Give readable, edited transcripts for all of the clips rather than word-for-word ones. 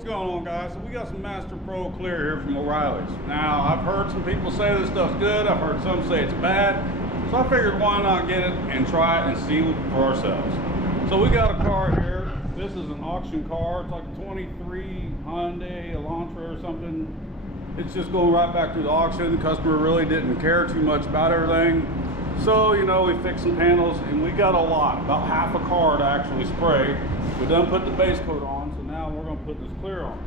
What's going on, guys? So we got some Master Pro Clear here from O'Reilly's. Now, I've heard some people say this stuff's good. I've heard some say it's bad. So I figured why not get it and try it and see for ourselves. So we got a car here. This is an auction car. It's like a 23 Hyundai Elantra or something. It's just going right back to the auction. The customer really didn't care too much about everything. So, you know, we fixed some panels and we got a lot, about half a car to actually spray. We done put the base coat on, so now we're gonna put this clear on.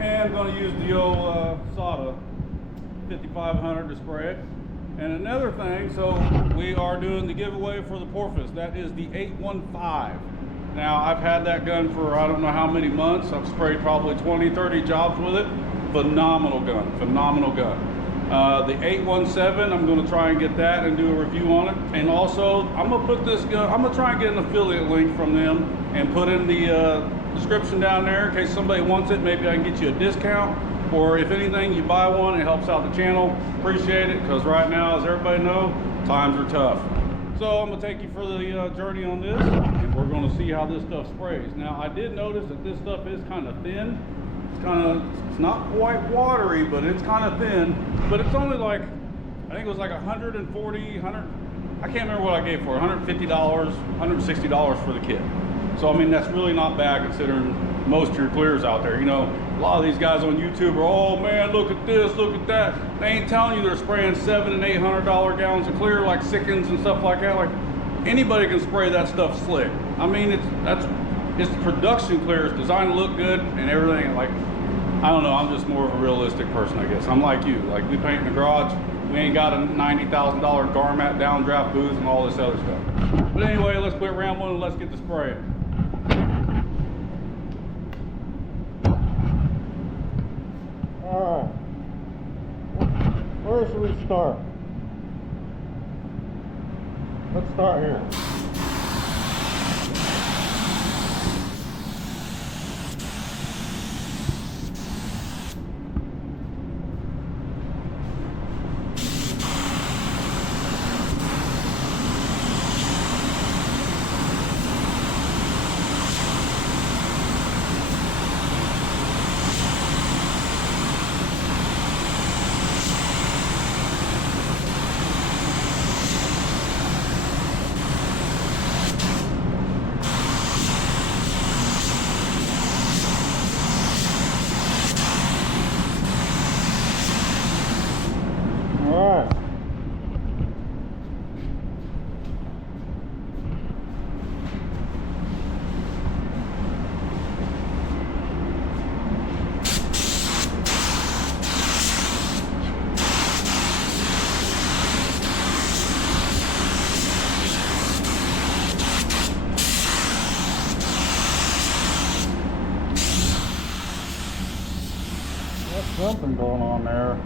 And I'm gonna use the old Sada 5500 to spray it. And another thing, so we are doing the giveaway for the Porpoise. That is the 815. Now, I've had that gun for I don't know how many months. I've sprayed probably 20, 30 jobs with it. Phenomenal gun, phenomenal gun. The 817, I'm going to try and get that and do a review on it. And also, I'm going to put this gun, I'm going to try and get an affiliate link from them and put in the description down there in case somebody wants it. Maybe I can get you a discount. Or if anything, you buy one, it helps out the channel. Appreciate it, because right now, as everybody knows, times are tough. So I'm going to take you for the journey on this, and we're going to see how this stuff sprays. Now, I did notice that this stuff is kind of thin. It's not quite watery, but it's kind of thin. But it's only like, I think it was like 140, I can't remember what I gave for it, $150, $160 for the kit. So I mean, that's really not bad considering most of your clears out there. You know, a lot of these guys on YouTube are, oh man, look at this, look at that. They ain't telling you they're spraying $700 and $800 gallons of clear like Sickens and stuff like that. Like, anybody can spray that stuff slick. I mean, it's production clear. It's designed to look good and everything. Like, I don't know, I'm just more of a realistic person, I guess. I'm like you. Like, we paint in the garage. We ain't got a $90,000 Garmat downdraft booth and all this other stuff. But anyway, let's quit rambling and let's get to spraying. Alright. Where should we start? Let's start here. Alright. There's something going on there.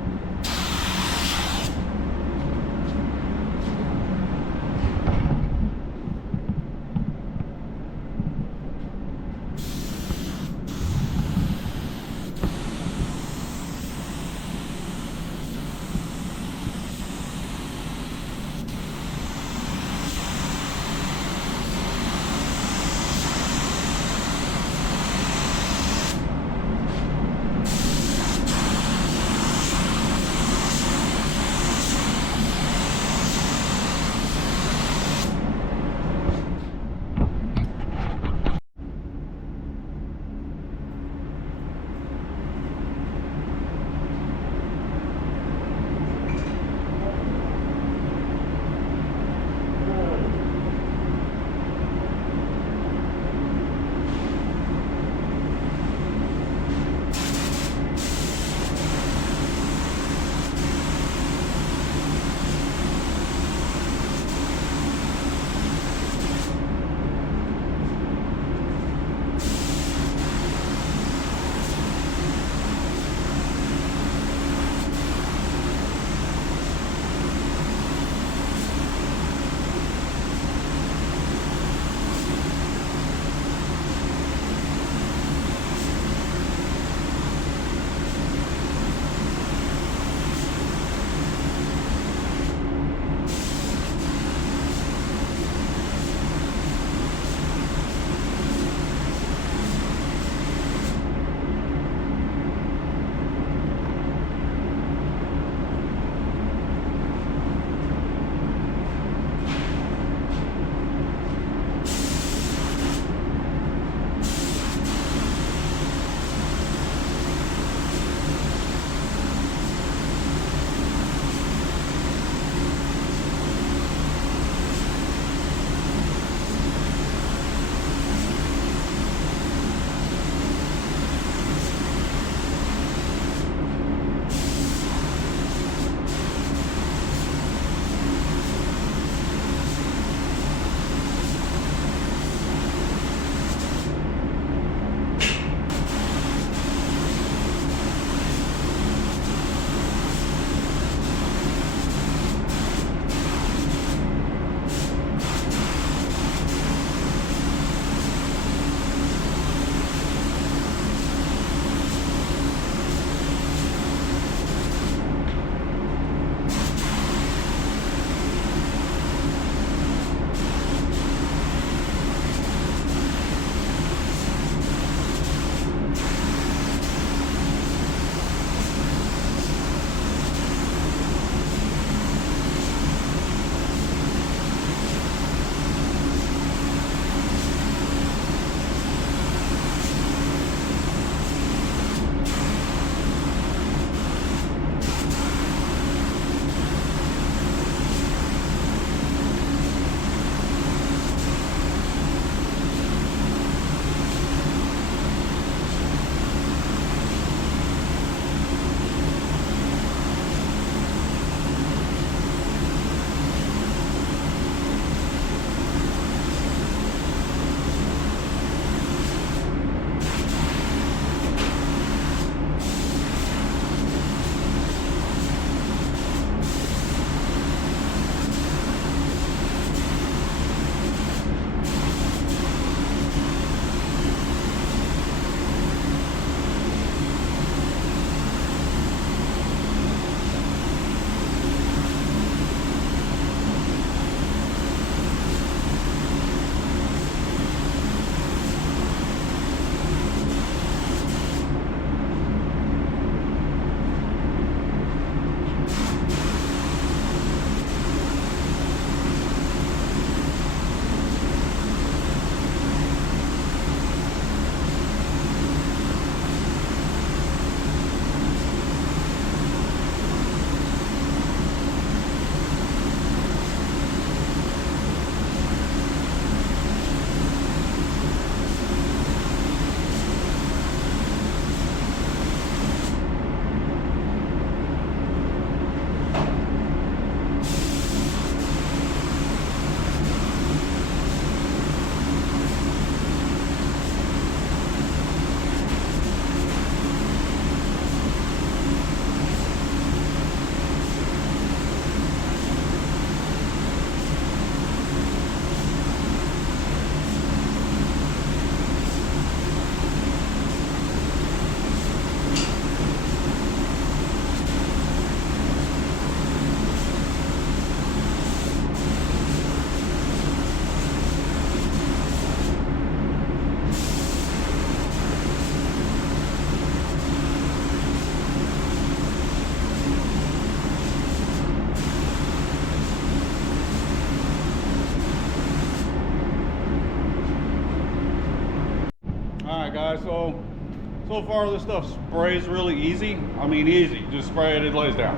So far, this stuff sprays really easy. I mean, easy. Just spray it, it lays down.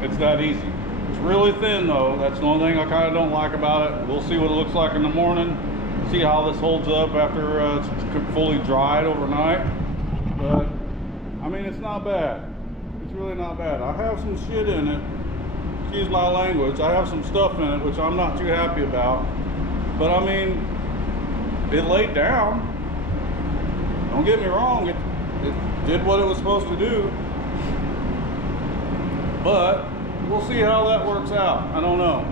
It's that easy. It's really thin though. That's the only thing I kind of don't like about it. We'll see what it looks like in the morning. See how this holds up after it's fully dried overnight. But I mean, it's not bad. It's really not bad. I have some shit in it. Excuse my language. I have some stuff in it which I'm not too happy about. But I mean, it laid down. Don't get me wrong. It did what it was supposed to do. But we'll see how that works out. I don't know.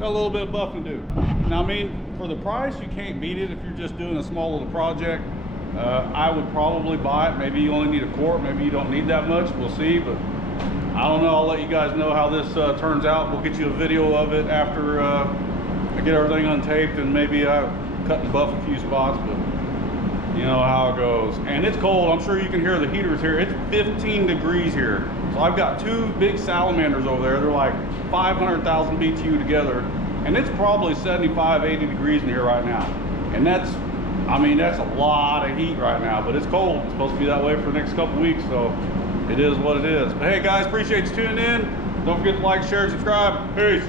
Got a little bit of buffing to do. Now, I mean, for the price, you can't beat it if you're just doing a small little project. I would probably buy it. Maybe you only need a quart. Maybe you don't need that much. We'll see. But I don't know. I'll let you guys know how this turns out. We'll get you a video of it after I get everything untaped, and maybe I cut and buff a few spots. But you know how it goes. And it's cold. I'm sure you can hear the heaters here. It's 15 degrees here. So I've got two big salamanders over there. They're like 500,000 BTU together. And it's probably 75, 80 degrees in here right now. And that's, I mean, that's a lot of heat right now, but it's cold. It's supposed to be that way for the next couple weeks. So it is what it is. But hey guys, appreciate you tuning in. Don't forget to like, share, and subscribe. Peace.